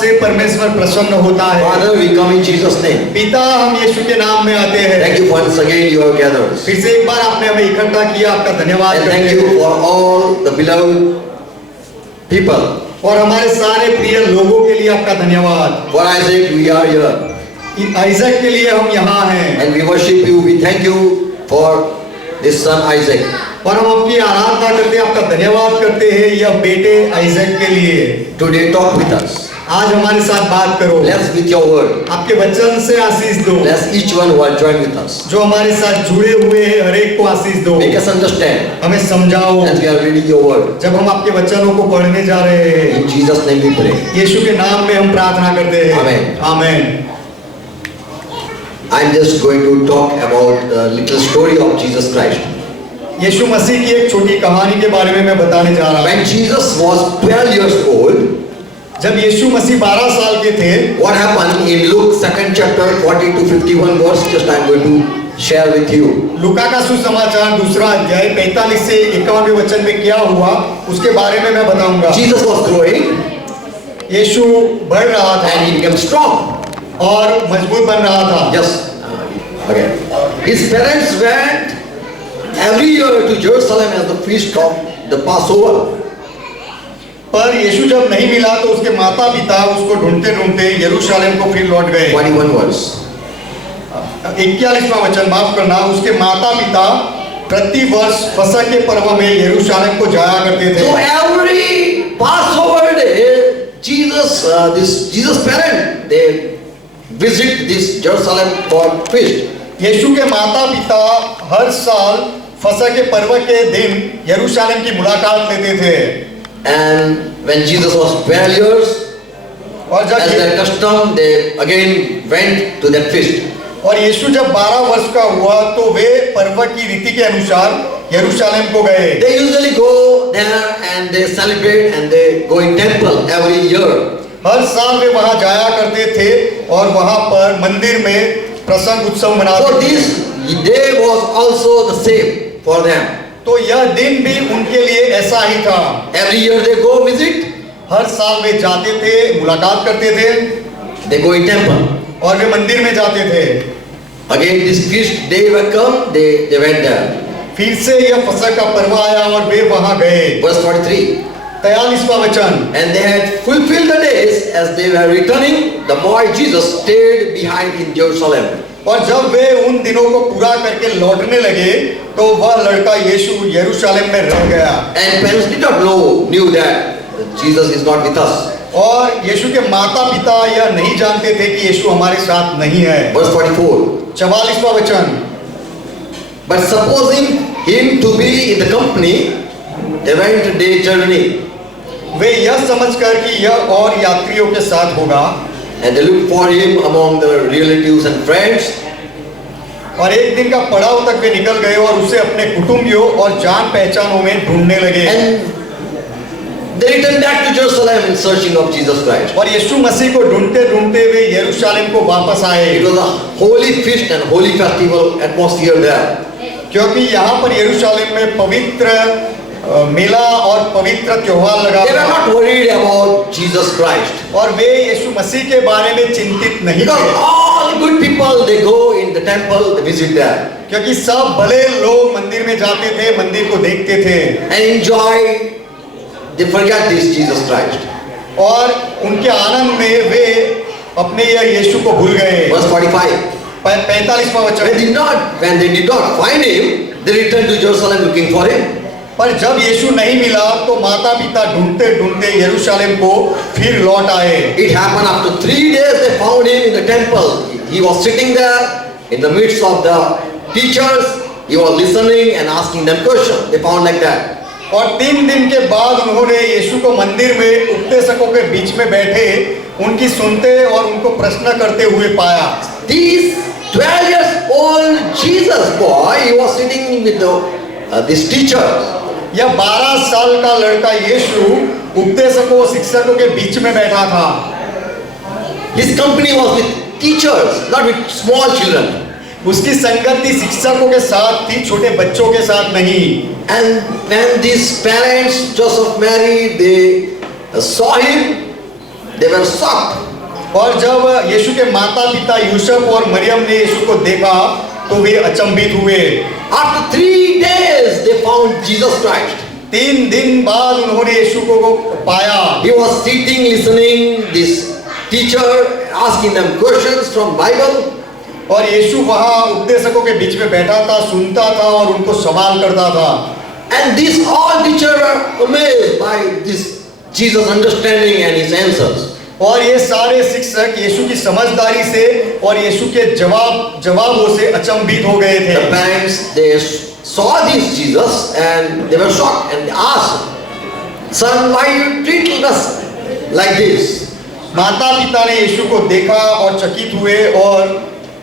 से परमेश्वर प्रसन्न होता है। Father, we come in Jesus' name. पिता, हम यीशु के नाम में आते हैं। Thank you once again you have gathered us. फिर से एक बार आपने हमें इकट्ठा किया, आपका धन्यवाद And करते thank हैं। you for all the beloved people. और हमारे सारे प्रिय लोगों के लिए आपका धन्यवाद। For Isaac, we are here. Isaac के लिए हम यहाँ हैं And we worship you. We thank you for this son Isaac. और हम आपकी आराधना करते हैं, आपका धन्यवाद करते हैं यह बेटे आइजक के लिए। Today talk with us. आज हमारे साथ बात करो, Bless with your word. आपके वचन से आशीष दो। Bless each one who are joined with us. जो हमारे साथ जुड़े हुए हैं हर एक को आशीष दो। Make us understand हमें समझाओ as we are reading your word. जब हम आपके वचनों को पढ़ने जा रहे हैं। In Jesus' name we pray. यीशु के नाम में हम प्रार्थना करते हैं। Amen. Amen. I'm just going to talk about the little story of Jesus Christ. यीशु मसीह की एक छोटी कहानी के बारे में मैं बताने जा रहा हूँ। When Jesus was 12 years old, जब यीशु मसीह 12 साल के थे, what happened in Luke 2nd chapter 40 to 51 verse, just I'm going to share with you. लूका का सुसमाचार 2रा अध्याय 45 से 51वें वचन में क्या हुआ उसके बारे में मैं बताऊंगा। Jesus was growing यीशु बढ़ रहा था and he became strong. और मजबूत बन रहा था। Yes. Okay. His parents went every year to Jerusalem as the feast of the Passover. पर यीशु जब नहीं मिला तो उसके माता पिता उसको ढूंढते ढूंढते यरूशलेम को फिर लौट गए। 21 verse. 41वां वचन, माफ करना, उसके माता पिता प्रति वर्ष फसह के पर्व में यरूशलेम को जाया करते थे। So every Passover day, Jesus' parents, they visit this Jerusalem for feast. यीशु के माता पिता हर साल फसह के पर्व के दिन यरूशलेम की मुलाकात लेते थे। And when Jesus was 12 years, और as their जब custom, they again went to that feast. और यीशु जब 12 वर्ष का हुआ तो वे पर्व की रीति के अनुसार यरूशलेम को गए। They usually go there and they celebrate and they go in temple every year. हर साल वे वहां जाया करते थे और वहां पर मंदिर में प्रसंग उत्सव मनाते So थे। this day was also the same for them. तो यह दिन भी उनके लिए ऐसा ही था। Every year they go visit, हर साल वे जाते थे, मुलाकात करते थे they go in temple. और वे मंदिर में जाते थे। Again this feast day will come, they went there. फिर से यह फसह का पर्व आया और वे वहां गए। Verse 43. 43वां वचन, And they had fulfilled the days as they were returning. The boy Jesus stayed behind in Jerusalem. और जब वे उन दिनों को पूरा करके लौटने लगे तो वह लड़का यीशु यरूशलेम में रह गया। And parents did not knew that Jesus is not with us. और यीशु के माता पिता यह नहीं जानते थे कि यीशु हमारे साथ नहीं है। Verse 44. 44वां वचन, But supposing him to be in the company, they went a day journey. वे यह समझकर कि यह और यात्रियों के साथ होगा And they looked for him among the relatives and friends. और एक दिन का पड़ाव तक वे निकल गए और उसे अपने कुटुंबियों और जान पहचानों में ढूंढने लगे। And they returned back to Jerusalem in searching of Jesus Christ. और यीशु मसीह को ढूंढते ढूंढते वे यरूशलेम को वापस आए। It was a holy feast and holy festival atmosphere there. क्योंकि यहाँ पर यरूशलेम में पवित्र मेला और पवित्र त्योहार लगा They were था। not worried about Jesus Christ. और वे यीशु मसीह के बारे में चिंतित नहीं Because थे, all good people, they go in the temple, they visit there क्योंकि सब भले लोग मंदिर में जाते थे, मंदिर को देखते थे and enjoy. They forget this Jesus Christ. और उनके आनंद में वे अपने यह यीशु को भूल गए। Verse 45. 45वां वचन, When they did not find him, they returned to Jerusalem looking for him. पर जब यीशु नहीं मिला तो माता पिता ढूंढते ढूंढते यरूशलेम को फिर लौट आए। It happened after 3 days they found him in the temple. He was sitting there in the midst of the teachers. He was listening and asking them questions. They found like that. और 3 दिन के बाद उन्होंने यीशु को मंदिर में उपदेशकों के बीच में बैठे उनकी सुनते और उनको प्रश्न करते हुए पाया। This 12 years old Jesus boy, he was sitting with this teacher. यह 12 साल का लड़का यीशु उपदेशकों शिक्षकों के बीच में बैठा था। His company was with teachers, not with small children. उसकी संगति शिक्षकों के साथ थी, छोटे बच्चों के साथ नहीं। And when these parents, Joseph, Mary, they saw him, They were shocked. और जब यीशु के माता पिता यूसुफ और मरियम ने यीशु को देखा तो वे अचंभित हुए। After 3 days, they found Jesus Christ. 3 दिन बाद उन्होंने यीशु को पाया। He was sitting, listening. This teacher asking them questions from Bible. और यीशु वहाँ उपदेशकों के बीच में बैठा था, सुनता था और उनको सवाल करता था। And these all teachers were amazed by this Jesus understanding and his answers. और ये सारे शिक्षक यीशु की समझदारी से और यीशु के जवाबों से अचंभित हो गए थे। The parents, they saw this Jesus and they were shocked and asked, "Son, why you treat us like this?" माता पिता ने यीशु को देखा और चकित हुए और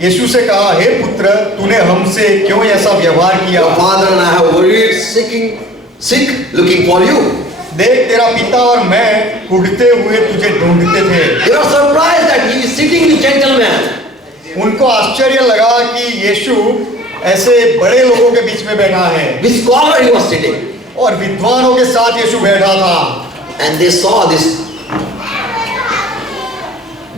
यीशु से कहा, हे पुत्र, तूने हमसे क्यों ऐसा व्यवहार किया? Your father and I have worried, sick, looking for you. देख, तेरा पिता और मैं उड़ते हुए तुझे ढूंढते थे। They were surprised that he is sitting with gentlemen. उनको आश्चर्य लगा कि यीशु ऐसे बड़े लोगों के बीच में बैठा है। With scholar he was sitting. और विद्वानों के साथ यीशु बैठा था। And they saw this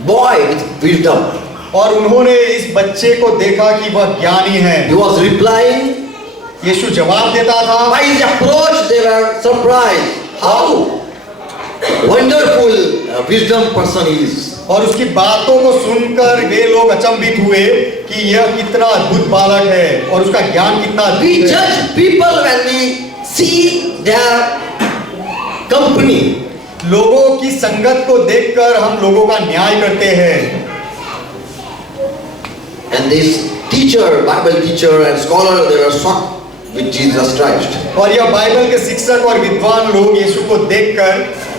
boy with wisdom. और उन्होंने इस बच्चे को देखा कि वह ज्ञानी है। He was replying. यीशु जवाब देता था। By his approach, they were surprised. How wonderful wisdom person he is. और उसकी बातों को सुनकर वे लोग अचंभित हुए कि यह कितना अद्भुत बालक है और उसका ज्ञान कितना We अद्भुत है। judge people when we see their company. लोगों की संगत को देखकर हम लोगों का न्याय करते हैं। And this teacher, Bible teacher and scholar, they were shocked with Jesus Christ. और यह बाइबल के शिक्षक और विद्वान लोग यीशु को देखकर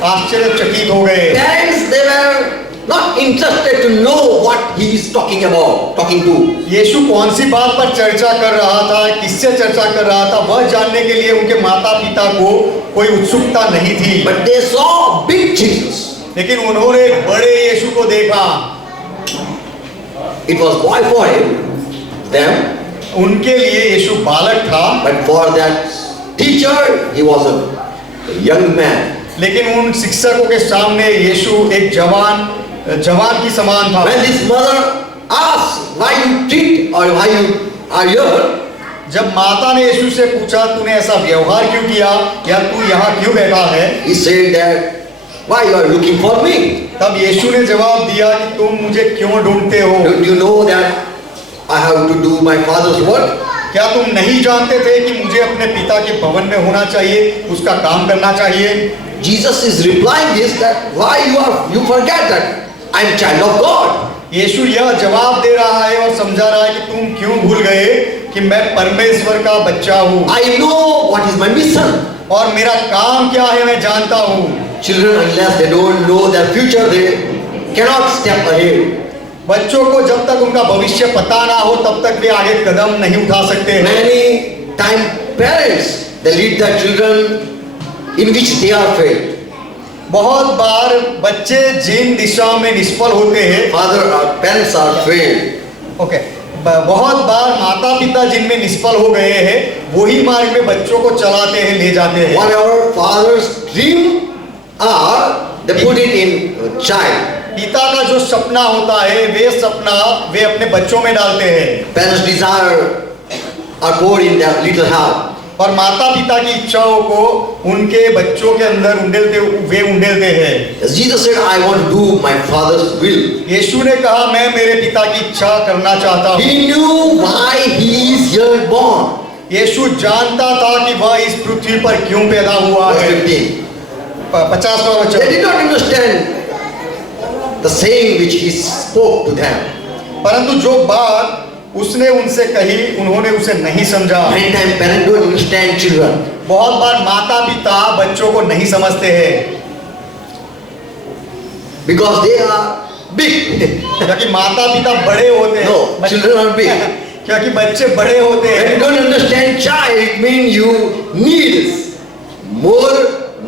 आश्चर्यचकित हो गए। Parents, they were not interested to know what he is talking to. यीशु कौन सी बात पर चर्चा कर रहा था, किससे चर्चा कर रहा था, वह जानने के लिए उनके माता पिता को कोई उत्सुकता नहीं थी। But they saw big Jesus. लेकिन उन्होंने बड़े यीशु को देखा। It was boy for him, them, उनके लिए यीशु बालक था, but for that teacher, he was a young man. लेकिन उन शिक्षकों के सामने यीशु एक जवान की समान था। When this mother asked, why you treat or why you are here, जब माता ने यीशु से पूछा, तूने ऐसा व्यवहार क्यों किया या तू यहाँ क्यों बैठा है? he said that, why you are looking for me? तब यीशु ने जवाब दिया कि तुम मुझे क्यों ढूंढते हो? Do you know that I have to do my father's work? क्या तुम नहीं जानते थे कि मुझे अपने पिता के भवन में होना चाहिए, उसका काम करना चाहिए? Jesus is replying this, that why you forget that I am child of God. यीशु यह जवाब दे रहा है और समझा रहा है कि तुम क्यों भूल गए कि मैं परमेश्वर का बच्चा हूँ I know what is my mission. और मेरा काम क्या है मैं जानता हूँ। Children, unless they don't know their future, they cannot step ahead. बच्चों को जब तक उनका भविष्य पता ना हो तब तक वे आगे कदम नहीं उठा सकते हैं। Many time parents, they lead their children in which they are failed. बहुत बार बच्चे जिन दिशा में निष्फल होते हैं, Father or parents are failed. Okay, बहुत बार माता पिता जिनमें निष्फल हो गए हैं वही मार्ग में बच्चों को चलाते हैं, ले जाते हैं। Whatever father's dream are, they put it in child. पिता का जो सपना होता है वे सपना वे अपने बच्चों में डालते हैं। Parents' desire are poured in their little heart. और माता पिता की इच्छाओं को उनके बच्चों के अंदर उंडेलते हैं। As Jesus said, I want to do my father's will. यीशु ने कहा मैं मेरे पिता की इच्छा करना चाहता हूँ। He knew why he is here born. यीशु जानता था कि वह इस पृथ्वी पर क्यों पैदा हुआ Verse है। 15. 50वां They वचन। did not understand the saying which he spoke to them. परंतु जो बात उसने उनसे कही उन्होंने उसे नहीं समझा। Many times parents don't understand children. बहुत बार माता पिता बच्चों को नहीं समझते हैं Because they are big. क्योंकि माता पिता बड़े होते हैं। No, children are big. क्योंकि बच्चे बड़े होते When you हैं। don't understand child, it means you need more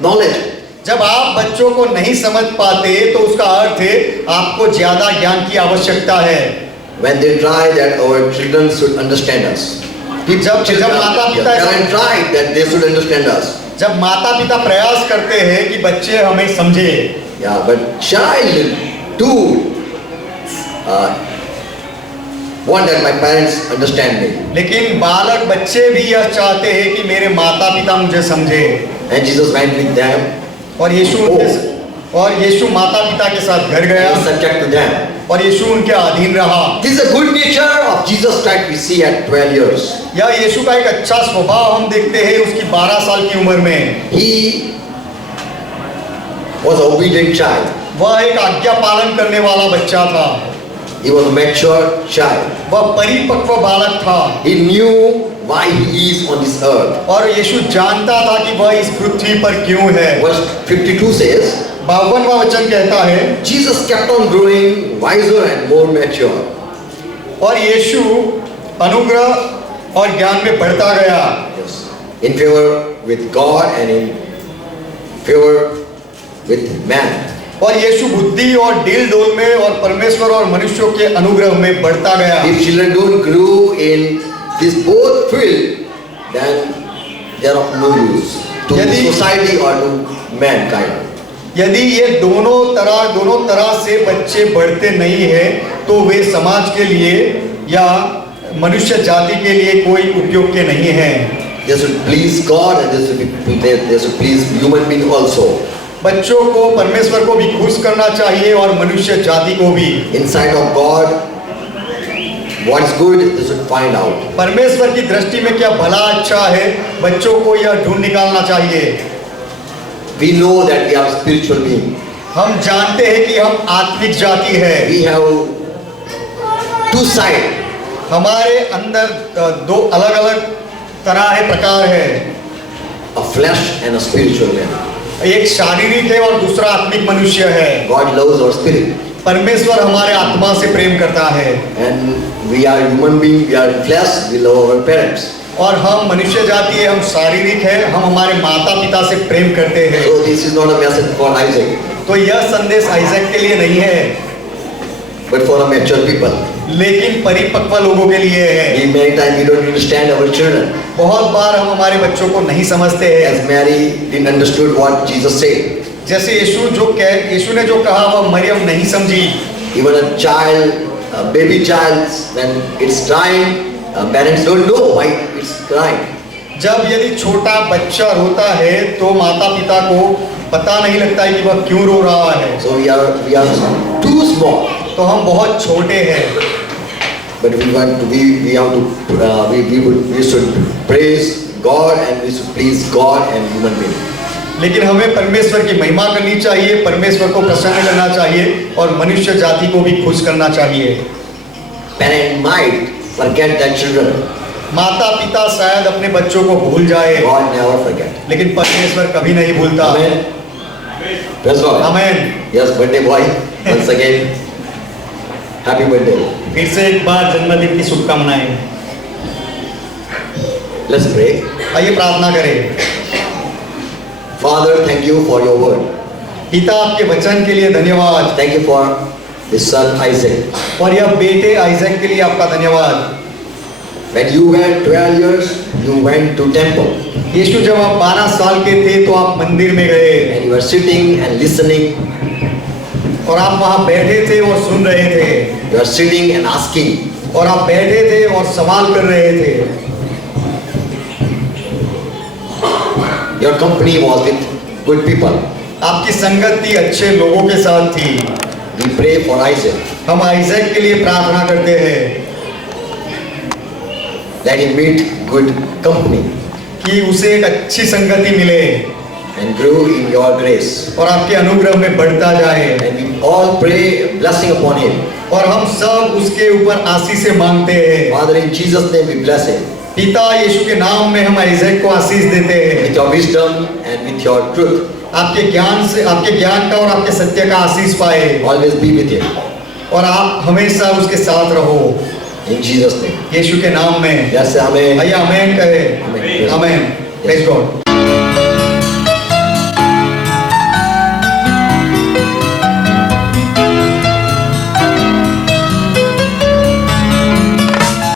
knowledge. जब आप बच्चों को नहीं समझ पाते तो उसका अर्थ है आपको ज्यादा ज्ञान की आवश्यकता है। When they try that our children should understand us. जब माता पिता Parents try that they should understand us. जब माता पिता प्रयास करते हैं कि बच्चे हमें समझे, Yeah, but child too want that my parents understand me. लेकिन बालक बच्चे भी यह चाहते हैं कि मेरे माता पिता मुझे समझे। And Jesus went with them. और यीशु माता पिता के साथ घर गया And subject to them. और यीशु उनके अधीन रहा। This is a good nature of Jesus Christ we see at 12 years. यह यीशु का एक अच्छा स्वभाव हम देखते हैं उसकी 12 साल की उम्र में। He was an obedient child. वह एक आज्ञा पालन करने वाला बच्चा था। He was a mature child. वह परिपक्व बालक था। He knew why he is on this earth. और यीशु जानता था कि वह इस पृथ्वी पर क्यों है। Verse 52 says, 52वां वचन कहता है, Jesus kept on growing wiser and more mature. और यीशु अनुग्रह और ज्ञान में बढ़ता गया। Yes. In favor with God and in favor with man. और यीशु बुद्धि और डील डोल में और परमेश्वर और मनुष्यों के अनुग्रह में बढ़ता गया। If children don't grow in this both field, then they are of no use to society or to mankind. यदि ये दोनों तरह से बच्चे बढ़ते नहीं हैं तो वे समाज के लिए या मनुष्य जाति के लिए कोई उपयोग के नहीं हैं। They should please God and they should please human being also. बच्चों को परमेश्वर को भी खुश करना चाहिए और मनुष्य जाति को भी। In sight of God, what is good they should find out. परमेश्वर की दृष्टि में क्या भला अच्छा है बच्चों को यह ढूंढ निकालना चाहिए। We know that we are spiritual being. हम जानते हैं कि हम आत्मिक जाति है। We have two sides. हमारे अंदर दो अलग अलग तरह है प्रकार है। A flesh and a spiritual man. एक शारीरिक है और दूसरा आत्मिक मनुष्य है। God loves our spirit. परमेश्वर हमारे आत्मा से प्रेम करता है। And we are human being, we are flesh, we love our parents. और हम मनुष्य जाति है, हम शारीरिक है, हम हमारे माता पिता से प्रेम करते हैं। So this is not a message for Isaac. तो यह संदेश आइजैक के लिए नहीं है, but for a mature people. लेकिन परिपक्व लोगों के लिए है। We many times we don't understand our children. बहुत बार हम हमारे बच्चों को नहीं समझते हैं। As Mary didn't understood what Jesus said. जैसे यीशु ने जो कहा वह मरियम नहीं समझी। Even a child, a baby child, when it's crying, parents don't know why it's crying. जब यदि छोटा बच्चा रोता है तो माता पिता को पता नहीं लगता है कि वह क्यों रो रहा है। So we are too small. तो हम बहुत छोटे हैं। But we should praise God and we should please God and human being. लेकिन हमें परमेश्वर की महिमा करनी चाहिए, परमेश्वर को प्रसन्न करना चाहिए और मनुष्य जाति को भी खुश करना चाहिए। Parents might forget their children. माता पिता शायद अपने बच्चों को भूल जाए, God never forget. लेकिन परमेश्वर कभी नहीं भूलता। Amen. Praise God. आमेन। Yes, birthday boy. Once again, happy birthday. फिर से एक बार जन्मदिन की शुभकामनाएं। Let's pray. आइए प्रार्थना करें। Father, thank you for your word. पिता आपके वचन के लिए धन्यवाद। Thank you for this son Isaac. और यह बेटे आइजैक के लिए आपका धन्यवाद। When you were 12 years, you went to temple. यीशु जब आप 12 साल के थे तो आप मंदिर में गए And you were sitting and listening. और आप वहां बैठे थे और सुन रहे थे। You are sitting and asking. और आप बैठे थे और सवाल कर रहे थे। Your company was with good people. आपकी संगति अच्छे लोगों के साथ थी। We pray for Isaac. हम आइजैक के लिए प्रार्थना करते हैं That he meet good company कि उसे एक अच्छी संगति मिले and grow in your grace. और आपके अनुग्रह में बढ़ता जाए। And we all pray blessing upon him. और हम सब उसके ऊपर आशीष से मांगते हैं। Father, in Jesus' name we bless him. पिता यीशु के नाम में हम आइजैक को आशीष देते हैं। With your wisdom and with your truth. आपके ज्ञान का और आपके सत्य का आशीष पाए। Always be with him. और आप हमेशा उसके साथ रहो। In Jesus' name. यीशु के नाम में। Yes, amen. आइए आमेन कहे। Amen. आमेन। Praise God.